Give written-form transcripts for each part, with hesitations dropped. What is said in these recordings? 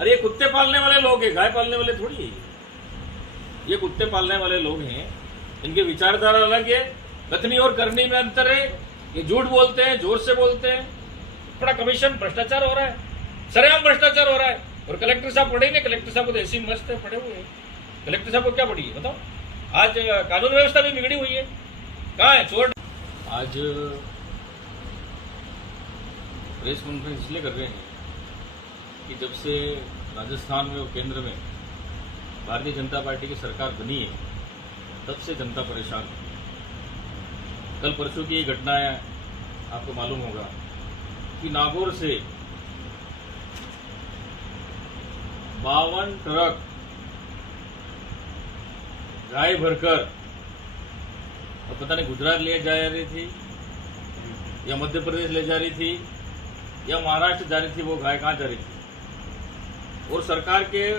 अरे ये कुत्ते पालने वाले लोग हैं, गाय पालने वाले थोड़ी है ये कुत्ते पालने वाले लोग हैं। इनके विचारधारा अलग है, कथनी और करनी में अंतर है। ये झूठ बोलते हैं, जोर से बोलते हैं। बड़ा कमीशन भ्रष्टाचार हो रहा है, सरेआम भ्रष्टाचार हो रहा है। और कलेक्टर साहब पढ़े नहीं, कलेक्टर साहब को तो ऐसी मस्त है, पढ़े हुए हैं। कलेक्टर साहब को क्या पढ़ी है बताओ? आज कानून व्यवस्था भी बिगड़ी हुई है। कहाँ है चोर? आज प्रेस कॉन्फ्रेंस इसलिए कर रहे हैं कि जब से राजस्थान में और केंद्र में भारतीय जनता पार्टी की सरकार बनी है, तब से जनता परेशान है। कल परसों की ये घटना है, आपको मालूम होगा कि नागौर से 52 ट्रक गाय भरकर और पता नहीं गुजरात ले जा रही थी या मध्य प्रदेश ले जा रही थी या महाराष्ट्र जा रही थी। वो गाय कहाँ जा रही थी और सरकार के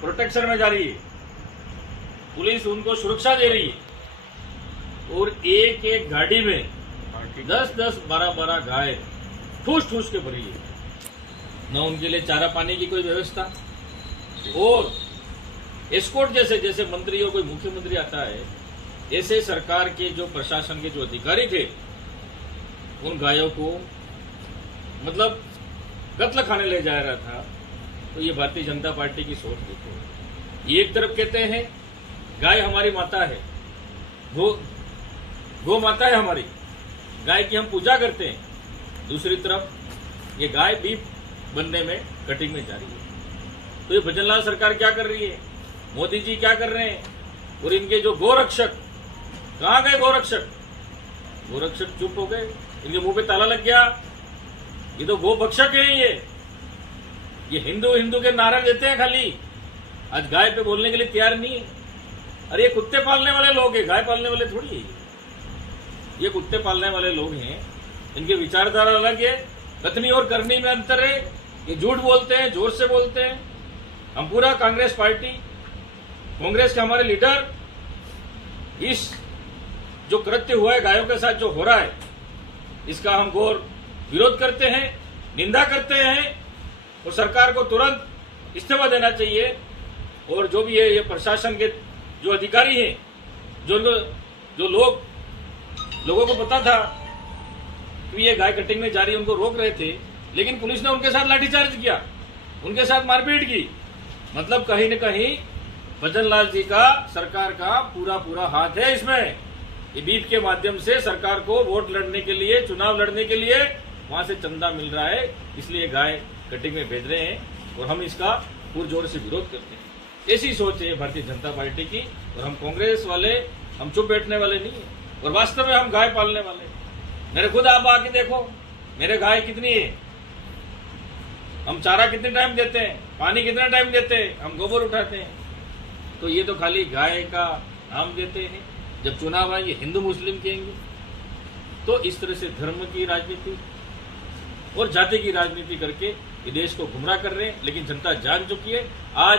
प्रोटेक्शन में जा रही है। पुलिस उनको सुरक्षा दे रही है और एक एक गाड़ी में 10-10, 12-12 गाय ठूस ठूस के भरी है। न उनके लिए चारा पानी की कोई व्यवस्था, और एस्कॉर्ट जैसे मंत्री और कोई मुख्यमंत्री आता है, ऐसे सरकार के जो प्रशासन के जो अधिकारी थे, उन गायों को मतलब कत्ल खाने ले जा रहा था। तो ये भारतीय जनता पार्टी की सोच देखो। ये एक तरफ कहते हैं गाय हमारी माता है, गो माता है हमारी, गाय की हम पूजा करते हैं। दूसरी तरफ ये गाय बीफ बनने में कटिंग में जा रही है। तो ये भजनलाल सरकार क्या कर रही है, मोदी जी क्या कर रहे हैं, और इनके जो गोरक्षक कहाँ गए? गोरक्षक चुप हो गए, इनके मुंह पे ताला लग गया। ये तो गो भक्षक है। ये हिंदू के नारे देते हैं खाली, आज गाय पे बोलने के लिए तैयार नहीं है। अरे ये कुत्ते पालने वाले लोग हैं, गाय पालने वाले थोड़ी है ये कुत्ते पालने वाले लोग हैं। इनके विचारधारा अलग है, कथनी और करनी में अंतर है। ये झूठ बोलते हैं, जोर से बोलते हैं। हम पूरा कांग्रेस पार्टी, कांग्रेस के हमारे लीडर, इस जो कृत्य हुआ है गायों के साथ जो हो रहा है, इसका हम घोर विरोध करते हैं, निंदा करते हैं और सरकार को तुरंत इस्तीफा देना चाहिए। और जो भी है ये प्रशासन के जो अधिकारी हैं, जो लोगों को पता था कि ये गाय कटिंग में जा रही है, उनको रोक रहे थे, लेकिन पुलिस ने उनके साथ लाठीचार्ज किया, उनके साथ मारपीट की। मतलब कहीं न कहीं भजनलाल जी का, सरकार का पूरा हाथ है इसमें। ये बीफ के माध्यम से सरकार को वोट लड़ने के लिए, चुनाव लड़ने के लिए वहां से चंदा मिल रहा है, इसलिए गाय कटिंग में भेज रहे हैं और हम इसका पुरजोर से विरोध करते हैं। ऐसी सोच है भारतीय जनता पार्टी की, और हम कांग्रेस वाले हम चुप बैठने वाले नहीं है, और वास्तव में हम गाय पालने वाले। मेरे खुद आप आके देखो मेरे गाय कितनी है, हम चारा कितने टाइम देते हैं, पानी कितना टाइम देते हैं, हम गोबर उठाते हैं। तो ये तो खाली गाय का नाम देते हैं, जब चुनाव आएंगे हिंदू मुस्लिम कहेंगे। तो इस तरह से धर्म की राजनीति और जाति की राजनीति करके ये देश को गुमराह कर रहे हैं। लेकिन जनता जान चुकी है। आज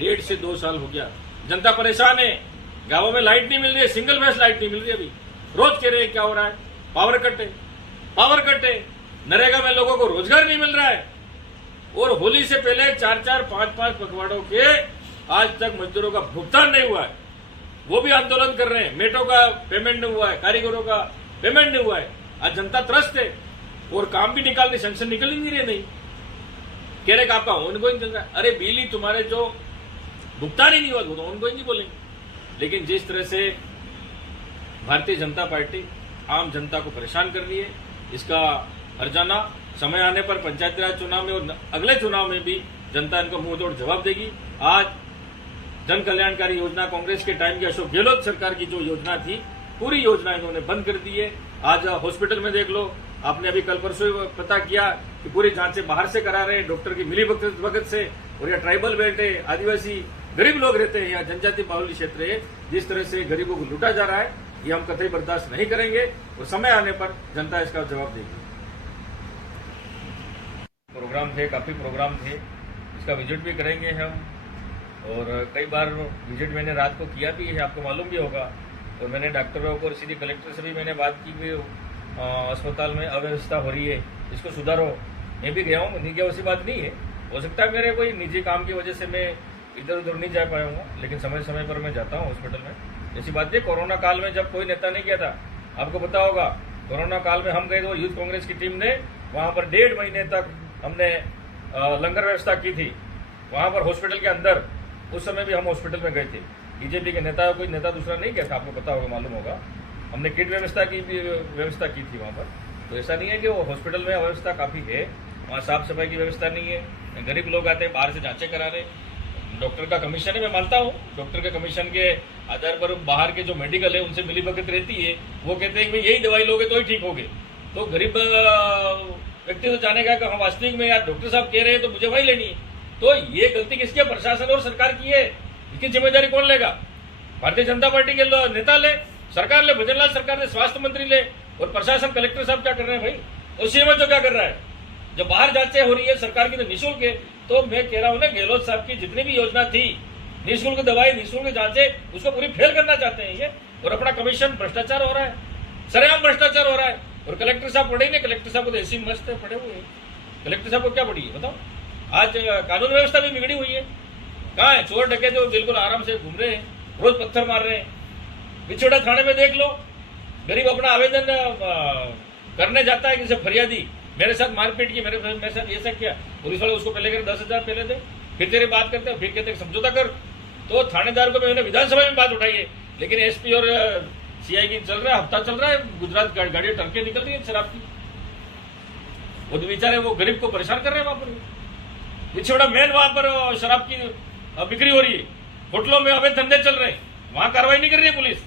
1.5 से 2 साल हो गया, जनता परेशान है। गांवों में लाइट नहीं मिल रही है, सिंगल फेस लाइट नहीं मिल रही। अभी रोज कह रहे हैं क्या हो रहा है, पावर कट है। नरेगा में लोगों को रोजगार नहीं मिल रहा है, और होली से पहले 4-4, 5-5 पखवाड़ों के आज तक मजदूरों का भुगतान नहीं हुआ है। वो भी आंदोलन कर रहे हैं, मेटों का पेमेंट नहीं हुआ है, कारीगरों का पेमेंट नहीं हुआ है। आज जनता त्रस्त है, और काम भी निकालने, सेंक्शन निकल ही नहीं रहे। नहीं कह रहे कि आपका ऑनगोइंग चल रहा है। अरे बिजली तुम्हारे जो भुगतान ही नहीं हुआ, तो ऑनगोइंग ही बोलेंगे। लेकिन जिस तरह से भारतीय जनता पार्टी आम जनता को परेशान कर रही है, इसका हर्जाना समय आने पर पंचायती राज चुनाव में और अगले चुनाव में भी जनता इनको मुंहतोड़ जवाब देगी। आज जन कल्याणकारी योजना कांग्रेस के टाइम की अशोक गहलोत सरकार की जो योजना थी, पूरी योजना इन्होंने बंद कर दी है। आज हॉस्पिटल में देख लो, आपने अभी कल परसों पता किया कि पूरी जांचें बाहर से करा रहे हैं, डॉक्टर की मिली भगत से। और यह ट्राइबल बेल्ट है, आदिवासी गरीब लोग रहते हैं, यहाँ जनजाति बाहुल्य क्षेत्र है। जिस तरह से गरीबों को लूटा जा रहा है, ये हम कतई बर्दाश्त नहीं करेंगे, और समय आने पर जनता इसका जवाब देगी। प्रोग्राम थे, काफी प्रोग्राम थे, इसका विजिट भी करेंगे हम। और कई बार विजिट मैंने रात को किया भी है, आपको मालूम भी होगा। और मैंने डॉक्टरों को और सीधी कलेक्टर से भी मैंने बात की भी, अस्पताल में अव्यवस्था हो रही है, इसको सुधारो। मैं भी गया हूँ, नहीं गया वैसी बात नहीं है, हो सकता है मेरे कोई निजी काम की वजह से मैं इधर उधर नहीं जा पाया हूँ, लेकिन समय समय पर मैं जाता हूँ हॉस्पिटल में। ऐसी बात है, कोरोना काल में जब कोई नेता नहीं गया था, आपको पता होगा, कोरोना काल में हम गए तो यूथ कांग्रेस की टीम ने वहां पर 1.5 महीने तक हमने लंगर व्यवस्था की थी वहां पर हॉस्पिटल के अंदर। उस समय भी हम हॉस्पिटल में गए थे, बीजेपी के नेता, कोई नेता दूसरा नहीं गया था, आपको पता होगा, मालूम होगा। हमने किट व्यवस्था की थी वहां पर। तो ऐसा नहीं है कि वो हॉस्पिटल में व्यवस्था काफी है, वहाँ साफ सफाई की व्यवस्था नहीं है, गरीब लोग आते हैं बाहर से जांचें कराने। डॉक्टर का कमीशन है, मैं मानता हूँ, डॉक्टर के कमीशन के आधार पर बाहर के जो मेडिकल है उनसे मिलीभगत रहती है। वो कहते हैं कि यही दवाई लोगे तो ही ठीक होगे। तो गरीब व्यक्ति तो जानेगा कि हम वास्तविक में यार डॉक्टर साहब कह रहे हैं तो मुझे वही लेनी है। तो ये गलती किसकी है? प्रशासन और सरकार की है। इसकी जिम्मेदारी कौन लेगा? भारतीय जनता पार्टी के नेता ले, सरकार ले, भजनलाल सरकार ले, स्वास्थ्य मंत्री ले, और प्रशासन कलेक्टर साहब क्या कर रहे हैं भाई? और सीएम जो क्या कर रहा है? जब बाहर जांचें हो रही है सरकार की तो निःशुल्क है। तो मैं कह रहा हूं ना, गहलोत साहब की जितनी भी योजना थी, निःशुल्क दवाई, निःशुल्क जांचें, उसको पूरी फेल करना चाहते हैं ये। और अपना कमीशन भ्रष्टाचार हो रहा है, सरेआम भ्रष्टाचार हो रहा है। और कलेक्टर साहब पढ़े नहीं, कलेक्टर साहब को तो ऐसी मस्त पड़े हुए हैं। कलेक्टर साहब को क्या पड़ी है बताओ? आज कानून व्यवस्था भी बिगड़ी हुई है। कहाँ है चोर डके? तो बिल्कुल आराम से घूम रहे हैं, रोज पत्थर मार रहे हैं। बिछोड़ा थाने में देख लो, गरीब अपना आवेदन करने जाता है, किसी फरियादी मेरे साथ मारपीट की, मेरे साथ ये सब किया, पुलिस वाले उसको पहले 10,000 पहले दे, फिर तेरी बात करते हैं, फिर कहते हैं समझौता कर। तो थानेदार को मैंने विधानसभा में बात उठाई है, लेकिन एसपी और सीआई की चल रहा है, हफ्ता चल रहा है, गुजरात गाड़ियां टंके निकल रही है शराब की। वो तो बेचारे वो गरीब को परेशान कर रहे हैं वहां पर। पिछड़ा मेन वहां पर शराब की बिक्री हो रही है, होटलों में अवैध धंधे चल रहे हैं, वहां कार्रवाई नहीं कर रही है पुलिस।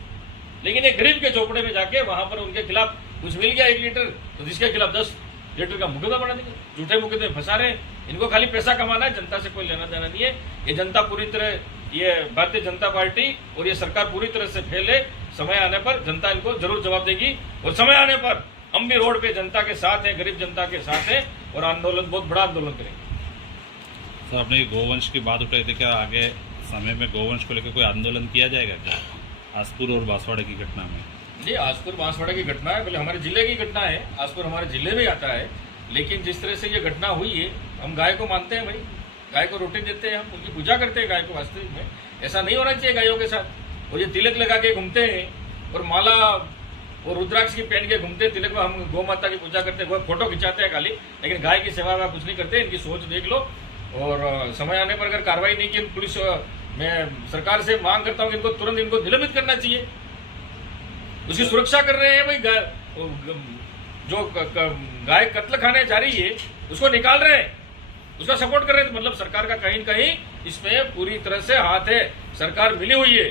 लेकिन ये गरीब के झोपड़े में जाके वहां पर उनके खिलाफ कुछ मिल गया 1 लीटर, तो जिसके खिलाफ 10 लीटर का मुकदमा बना दिया, झूठे मुकदमे फंसा रहे हैं। इनको खाली पैसा कमाना है, जनता से कोई लेना देना नहीं है। ये जनता पूरी तरह, ये भारतीय जनता पार्टी और ये सरकार पूरी तरह से फेल है। समय आने पर जनता इनको जरूर जवाब देगी, और समय आने पर हम भी रोड पे जनता के साथ हैं, गरीब जनता के साथ हैं, और आंदोलन, बहुत बड़ा आंदोलन करेंगे। सर, आपने गोवंश की बात उठाई थी, क्या आगे समय में गोवंश को लेकर कोई आंदोलन किया जाएगा क्या? आसपुर और बांसवाड़ा की घटना में जी, आसपुर बांसवाड़ा की घटना है, पहले हमारे जिले की घटना है। आसपुर हमारे जिले में आता है, लेकिन जिस तरह से ये घटना हुई है, हम गाय को मानते हैं भाई, गाय को रोटी देते हैं, हम उनकी पूजा करते हैं गाय को। वास्तविक में ऐसा नहीं होना चाहिए गायों के साथ। और ये तिलक लगा के घूमते हैं, और माला और रुद्राक्ष की पहन के घूमते हैं, तिलक में हम गौ माता की पूजा करते हैं, फोटो खिंचाते हैं खाली, लेकिन गाय की सेवा में कुछ नहीं करते। इनकी सोच देख लो, और समय आने पर अगर कार्रवाई नहीं की पुलिस, मैं सरकार से मांग करता हूँ कि इनको तुरंत इनको निलंबित करना चाहिए। उसकी सुरक्षा कर रहे हैं भाई, जो गाय कत्ल खाने जा रही है उसको निकाल रहे हैं, उसका सपोर्ट कर रहे हैं। तो मतलब सरकार का कहीं न कहीं इसमें पूरी तरह से हाथ है, सरकार मिली हुई है।